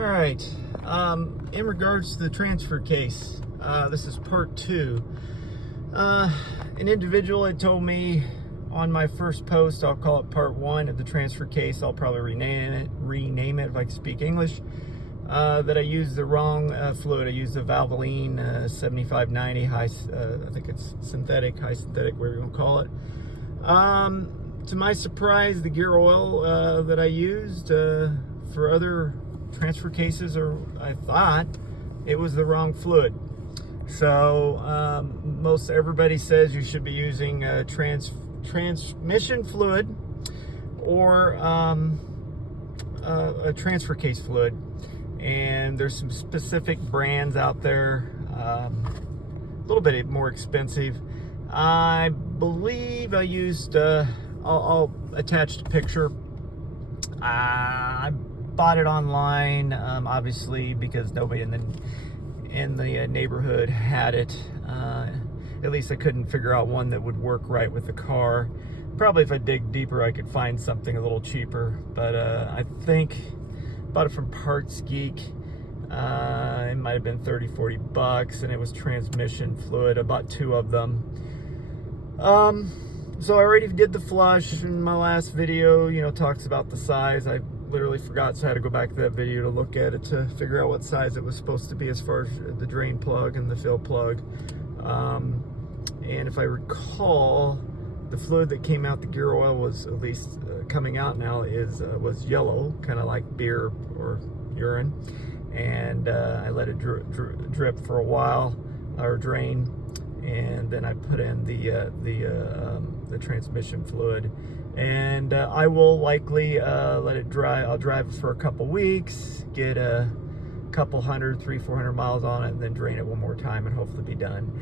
All right, in regards to the transfer case, this is part 2. An individual had told me on my first post, I'll call it part 1 of the transfer case, I'll probably rename it if I can speak English, that I used the wrong fluid. I used the Valvoline 7590 high, I think it's synthetic, high synthetic, whatever you want to call it. To my surprise, the gear oil that I used for other transfer cases, or I thought it was the wrong fluid. So most everybody says you should be using transmission fluid or a transfer case fluid, and there's some specific brands out there, a little bit more expensive. I believe I used I'll attach the picture. I bought it online, obviously, because nobody in the neighborhood had it. At least I couldn't figure out one that would work right with the car. Probably if I dig deeper, I could find something a little cheaper. But I think bought it from Parts Geek. It might have been 30-40 bucks, and it was transmission fluid. I bought 2 of them. So I already did the flush in my last video, talks about the size. I literally forgot, so I had to go back to that video to look at it to figure out what size it was supposed to be as far as the drain plug and the fill plug. And if I recall, the fluid that came out the gear oil was, at least coming out now, was yellow, kind of like beer or urine. And I let it drip for a while, or drain. And then I put in the transmission fluid, and I will likely let it dry. I'll drive it for a couple weeks, get a couple 300-400 miles on it, and then drain it one more time and hopefully be done.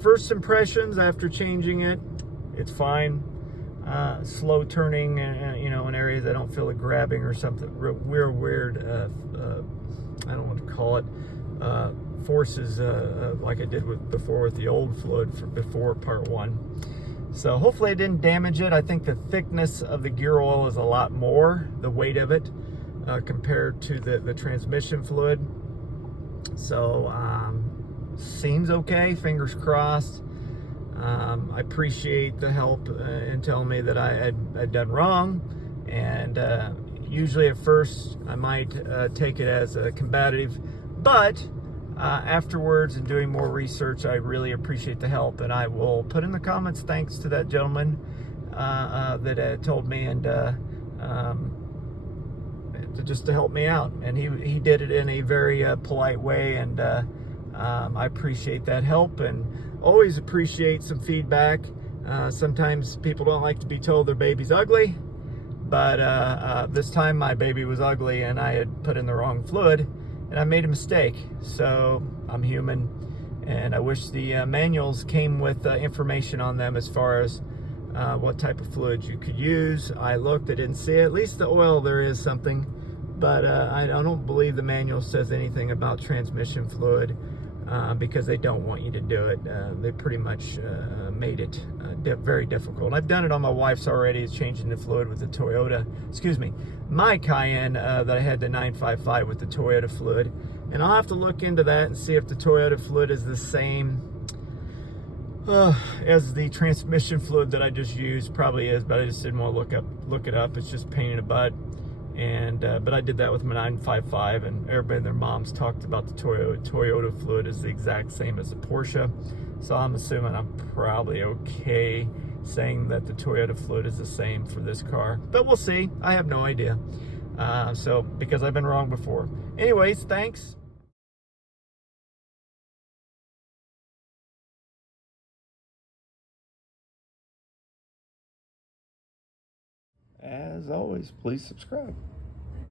First impressions after changing it, it's fine. Slow turning, in areas I don't feel it grabbing or something. Weird. I don't want to call it. Forces like I did before with the old fluid before part 1. So hopefully I didn't damage it. I think the thickness of the gear oil is a lot more, the weight of it, compared to the transmission fluid. So seems okay, fingers crossed. I appreciate the help in telling me that I'd done wrong, and usually at first I might take it as a combative, but afterwards, and doing more research, I really appreciate the help, and I will put in the comments thanks to that gentleman that told me, and just to help me out. And he did it in a very polite way, and I appreciate that help, and always appreciate some feedback. Sometimes people don't like to be told their baby's ugly, but this time my baby was ugly, and I had put in the wrong fluid, and I made a mistake. So I'm human, and I wish the manuals came with information on them as far as what type of fluids you could use. I looked, I didn't see it. At least the oil, there is something, but I don't believe the manual says anything about transmission fluid, because they don't want you to do it. They pretty much made it very difficult. I've done it on my wife's already. It's changing the fluid with the Toyota, my Cayenne, that I had the 955 with the Toyota fluid. And I'll have to look into that and see if the Toyota fluid is the same as the transmission fluid that I just used. Probably is, but I just didn't want to look it up. It's just a pain in the butt. And but I did that with my 955, and everybody and their moms talked about the Toyota fluid is the exact same as the Porsche. So I'm assuming I'm probably okay saying that the Toyota fluid is the same for this car, but we'll see. I have no idea. So because I've been wrong before. Anyways, thanks. As always, please subscribe.